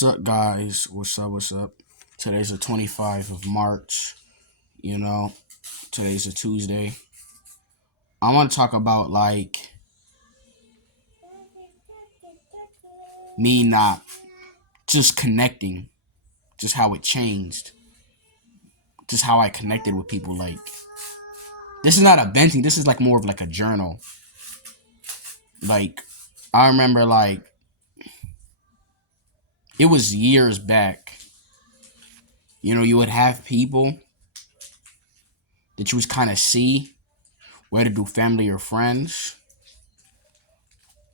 What's up, guys? What's up? Today's the 25th of March. You know, today's a Tuesday. I want to talk about, like, me not just connecting, just how it changed, just how I connected with people. Like, this is not a venting, this is like more of like a journal. Like, I remember, like, it was years back. You would have people that you would kind of see, whether through family or friends.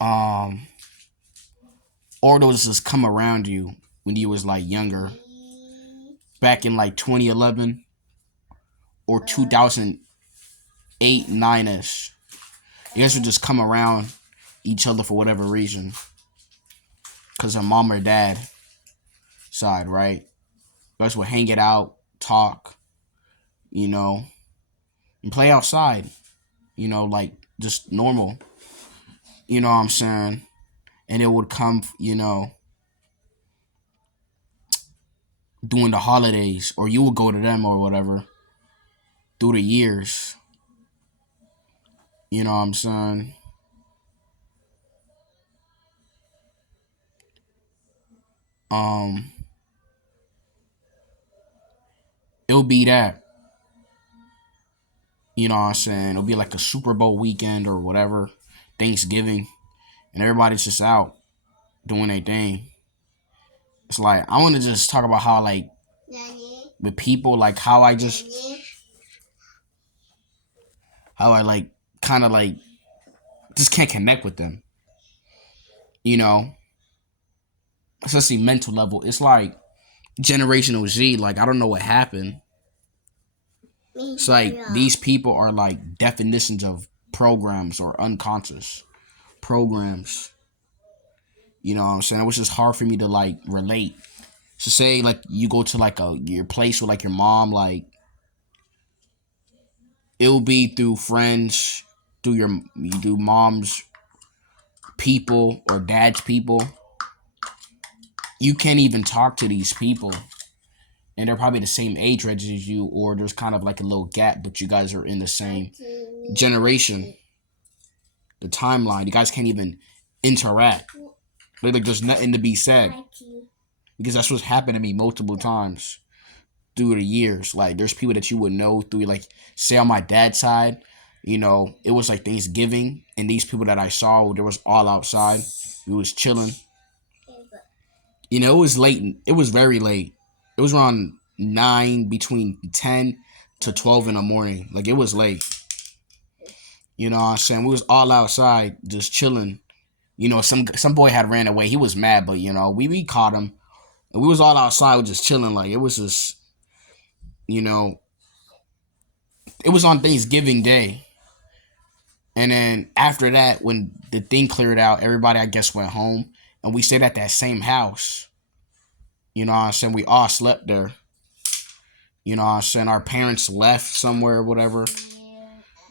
Um, or those just come around you when you was like younger, back in like 2011 or 2008, 9ish. You guys would just come around each other for whatever reason, cause of mom or dad side, right? You guys would hang it out, talk, you know, and play outside, like just normal. You know what I'm saying? And it would come, during the holidays, or you would go to them or whatever through the years. You know what I'm saying? Um, it'll be that. You know what I'm saying? It'll be like a Super Bowl weekend or whatever, Thanksgiving, and everybody's just out doing their thing. It's like, I want to just talk about how, like, with people, like, how I, like, kind of, like, just can't connect with them. You know? Especially mental level. It's like generational Z. Like, I don't know what happened. It's like these people are like definitions of programs or unconscious programs. You know what I'm saying? It was just hard for me to like relate. So say like you go to like your place with like your mom, like it will be through friends, through mom's people or dad's people. You can't even talk to these people, and they're probably the same age range as you, or there's kind of like a little gap, but you guys are in the same generation. The timeline, you guys can't even interact. Like there's nothing to be said, because that's what's happened to me multiple times through the years. Like there's people that you would know through, like, say on my dad's side, it was like Thanksgiving, and these people that I saw, there was all outside. We was chilling. It was late. It was very late. It was around 9, between 10 to 12 in the morning. Like, it was late. You know what I'm saying? We was all outside just chilling. Some boy had ran away. He was mad, but we caught him. And we was all outside just chilling. Like, it was just, it was on Thanksgiving Day. And then after that, when the thing cleared out, everybody, I guess, went home. And we stayed at that same house. You know what I'm saying? We all slept there. You know what I'm saying? Our parents left somewhere or whatever.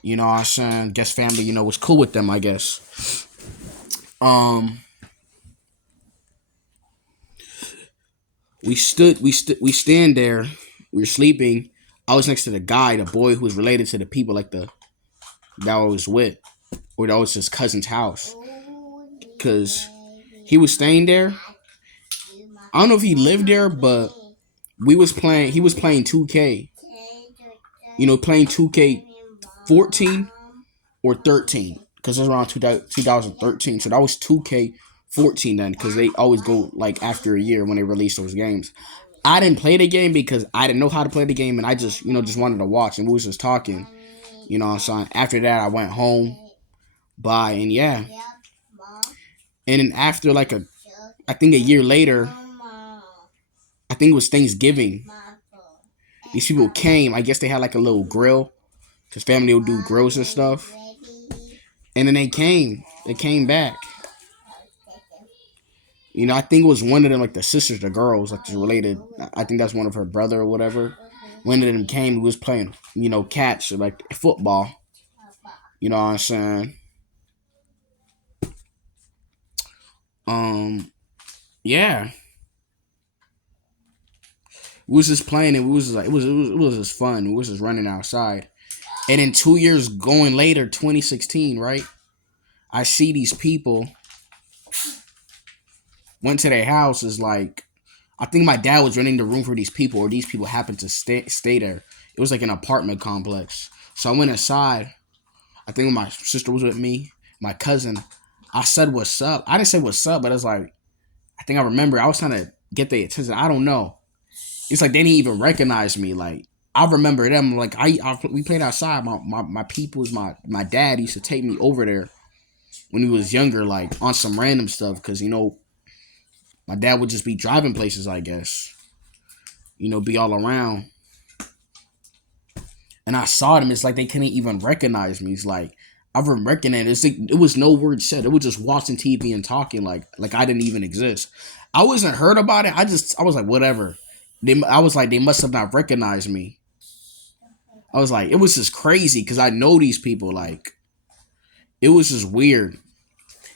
You know what I'm saying? Guess family, was cool with them, I guess. We stand there. We were sleeping. I was next to the guy, the boy who was related to the people, like that I was with, or that was his cousin's house, because he was staying there. I don't know if he lived there, but he was playing 2K. Playing 2K14 or 13, because it was around 2013. So that was 2K14 then, because they always go like after a year when they release those games. I didn't play the game because I didn't know how to play the game, and I just just wanted to watch, and we was just talking. You know what I'm saying? After that, I went home. Bye, and yeah. And then after I think a year later, I think it was Thanksgiving. These people came. I guess they had like a little grill, because family would do grills and stuff. And then they came. They came back. I think it was one of them, like the sisters, the girls, like the related. I think that's one of her brother or whatever. One of them came. We was playing, catch, or like football. You know what I'm saying? Yeah. We was just playing and we was just like it was just fun. We was just running outside. And then 2 years going later, 2016, right? I see these people went to their house. Is like I think my dad was renting the room for these people, or these people happened to stay there. It was like an apartment complex. So I went inside. I think when my sister was with me, my cousin. I said what's up. I didn't say what's up, but it's like I think I remember I was trying to get their attention. I don't know. It's like they didn't even recognize me. Like I remember them. Like we played outside. My peoples, my dad used to take me over there when he was younger, like on some random stuff, because my dad would just be driving places, I guess. Be all around. And I saw them. It's like they couldn't even recognize me. It's like I remember recognizing it. Like, it was no word said. It was just watching TV and talking like I didn't even exist. I wasn't heard about it. I was like whatever. I was like they must have not recognized me. I was like it was just crazy because I know these people. Like it was just weird.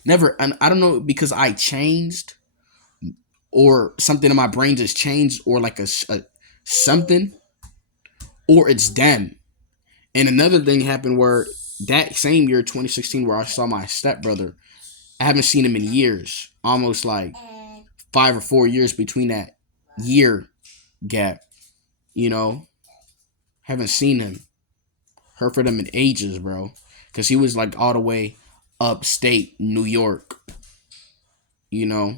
Never. And I don't know because I changed or something in my brain just changed or like a something or it's them. And another thing happened where that same year, 2016, where I saw my stepbrother, I haven't seen him in years, almost like 5 or 4 years between that year gap. You know, haven't seen him, heard from him in ages, bro, because he was like all the way upstate New York. You know,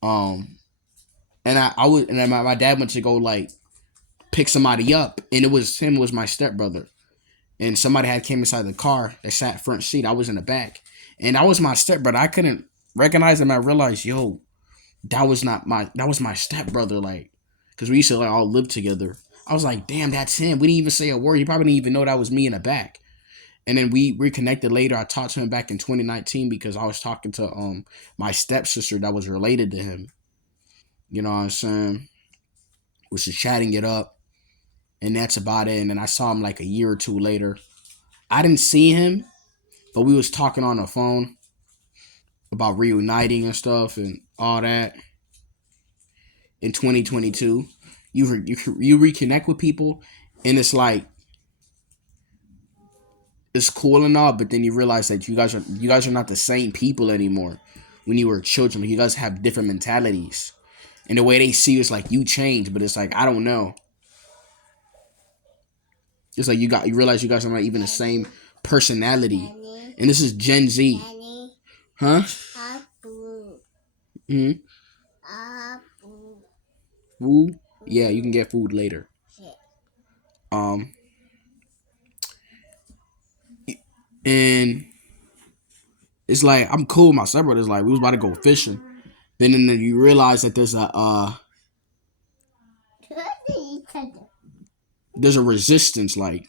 um, and I was, and then my dad went to go like pick somebody up, and it was him was my stepbrother, and somebody had came inside the car that sat front seat. I was in the back, and that was my stepbrother. I couldn't recognize him. I realized, yo, that was my stepbrother. Like, cause we used to like all live together. I was like, damn, that's him. We didn't even say a word. He probably didn't even know that was me in the back. And then we reconnected later. I talked to him back in 2019 because I was talking to my stepsister that was related to him. You know what I'm saying? Was just chatting it up, and that's about it. And then I saw him like a year or two later. I didn't see him, but we was talking on the phone about reuniting and stuff and all that in 2022. You reconnect with people, and it's like it's cool and all, but then you realize that you guys are not the same people anymore. When you were children, you guys have different mentalities, and the way they see you is like you change, but it's like I don't know. It's like you realize you guys are not even the same personality, and this is Gen Z, huh? Hmm. Food? Yeah, you can get food later. Um, and it's like I'm cool with my stepbrothers. Like we was about to go fishing. Then you realize that there's a resistance. Like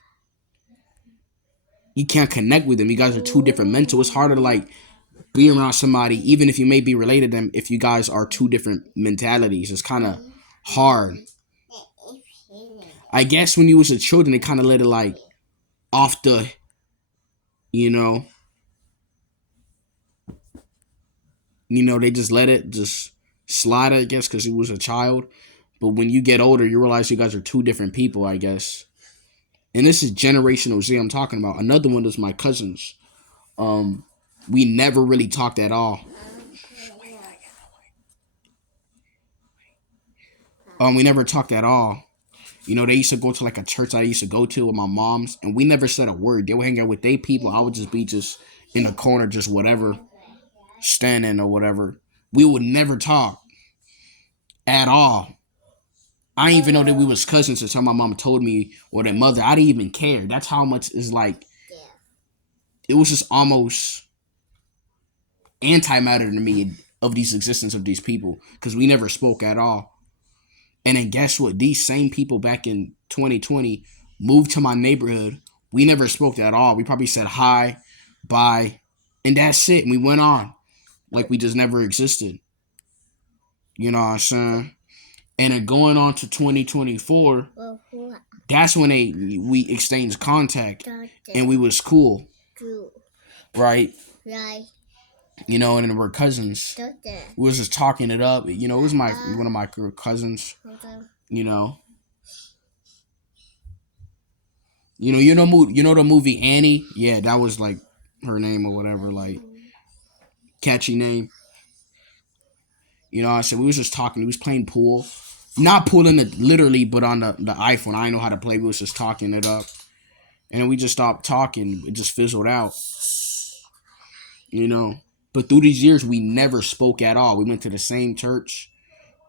you can't connect with them. You guys are two different mental. It's harder to like be around somebody, even if you may be related to them. If you guys are two different mentalities, it's kind of hard. I guess when you was a children, they kind of let it like off the, you know, they just let it just slide. I guess because he was a child. But when you get older, you realize you guys are two different people. I guess. And this is generational Z I'm talking about. Another one is my cousins. Um, we never really talked at all. We never talked at all. They used to go to like a church I used to go to with my mom's, and we never said a word. They would hang out with their people. I would just be just in the corner, just whatever, standing or whatever. We would never talk at all. I didn't even know that we was cousins until my mom told me or their mother. I didn't even care. That's how much is like. It was just almost antimatter to me of these existence of these people because we never spoke at all. And then guess what? These same people back in 2020 moved to my neighborhood. We never spoke at all. We probably said hi, bye, and that's it. And we went on like we just never existed. You know what I'm saying? And then going on to 2024, that's when we exchanged contact and we was cool, right? And we're cousins. We was just talking it up. It was my one of my cousins. You know, the movie Annie. Yeah, that was like her name or whatever, like catchy name. I said we was just talking. We was playing pool, not pulling it literally, but on the iPhone. I know how to play. We was just talking it up, and then we just stopped talking. It just fizzled out. You know, but through these years, we never spoke at all. We went to the same church.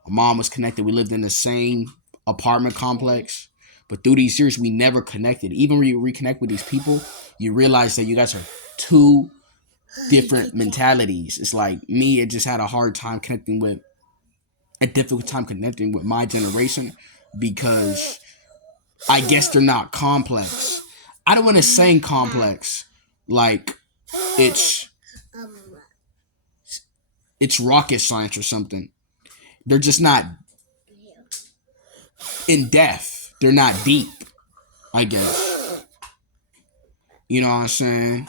My mom was connected. We lived in the same apartment complex. But through these years, we never connected. Even when you reconnect with these people, you realize that you guys are two different mentalities. It's like me, I just had a difficult time connecting with my generation because I guess they're not complex. I don't want to say complex. Like it's it's rocket science or something. They're just not in depth. They're not deep, I guess. You know what I'm saying?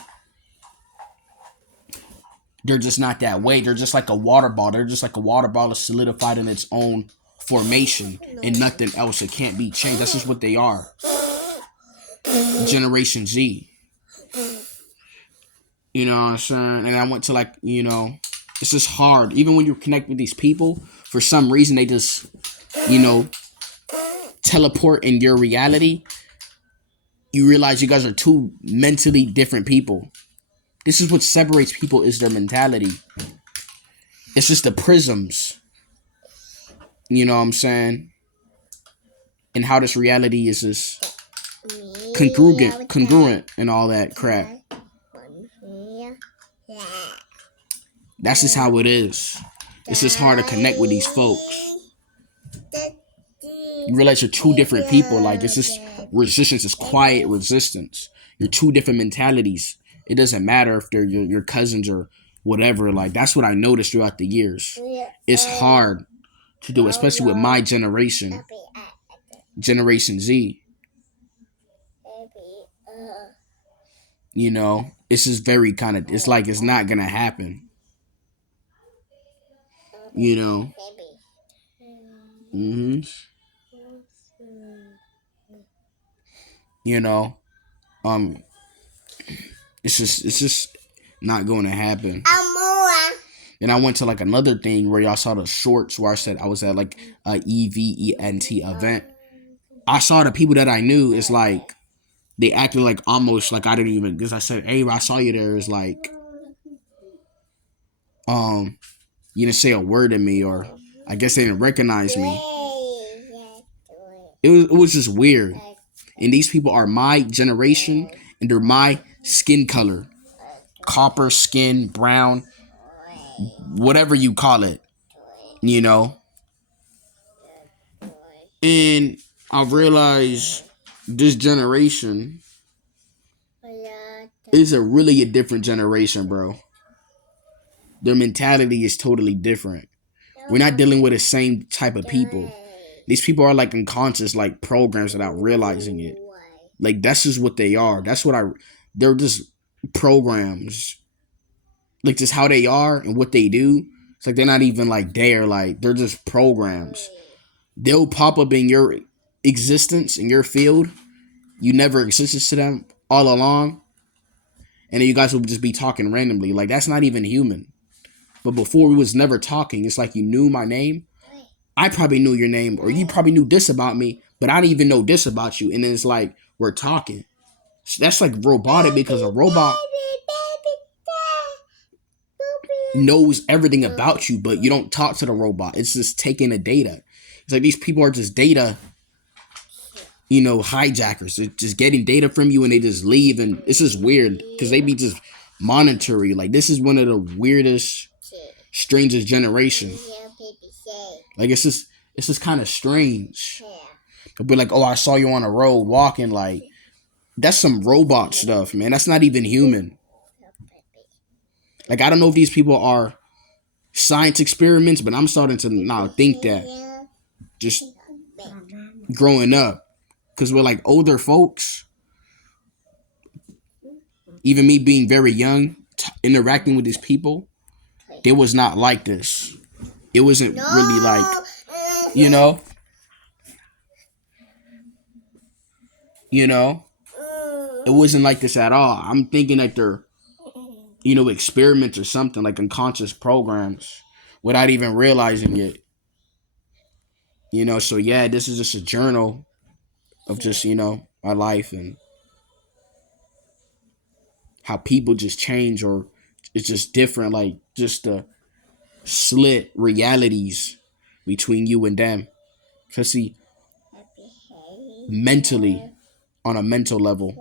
They're just not that way. They're just like a water bottle. They're just like a water bottle solidified in its own formation and nothing else. It can't be changed. That's just what they are. Generation Z. You know what I'm saying? And I went to it's just hard. Even when you connect with these people, for some reason they just, you know, teleport in your reality. You realize you guys are two mentally different people. This is what separates people is their mentality. It's just the prisms. You know what I'm saying? And how this reality is just congruent and all that crap. That's just how it is. It's just hard to connect with these folks. You realize you're two different people. Like it's just resistance is quiet resistance. You're two different mentalities. It doesn't matter if they're your cousins or whatever. Like that's what I noticed throughout the years. It's hard to do, especially with my generation, Generation Z. It's just very kind of. It's like it's not gonna happen. You know. Mhm. You know. Um. It's just not going to happen. And I went to like another thing where y'all saw the shorts where I said I was at like a event event. I saw the people that I knew. It's like they acted like almost like I didn't even, because I said, "Hey, I saw you there." It's like you didn't say a word to me, or I guess they didn't recognize me. It was just weird. And these people are my generation, and they're my skin color, copper skin, brown, whatever you call it. You know, and I realized this generation is a different generation, bro. Their mentality is totally different. We're not dealing with the same type of people. These people are like unconscious, like programs without realizing it. Like that's just what they are. They're just programs. Like just how they are and what they do. It's like they're not even like there. Like they're just programs. They'll pop up in your existence, in your field. You never existed to them all along. And then you guys will just be talking randomly. Like that's not even human. But before we was never talking. It's like you knew my name. I probably knew your name, or you probably knew this about me, but I didn't even know this about you. And then it's like we're talking. That's like robotic, because a robot knows everything about you, but you don't talk to the robot. It's just taking the data. It's like these people are just data, hijackers. They're just getting data from you and they just leave, and it's just weird because they be just monitoring. Like this is one of the weirdest, strangest generation. Like it's just kind of strange. They'll be like, "Oh, I saw you on a road walking." Like that's some robot stuff, man. That's not even human. Like I don't know if these people are science experiments, but I'm starting to now think that just growing up, because we're like older folks, even me being very young, interacting with these people, It was not like this. It wasn't really like, you know, you know, it wasn't like this at all. I'm thinking that they're, experiments or something like unconscious programs without even realizing it. So yeah, this is just a journal of just, my life and how people just change, or it's just different, like just the slit realities between you and them. Cause see, mentally, on a mental level,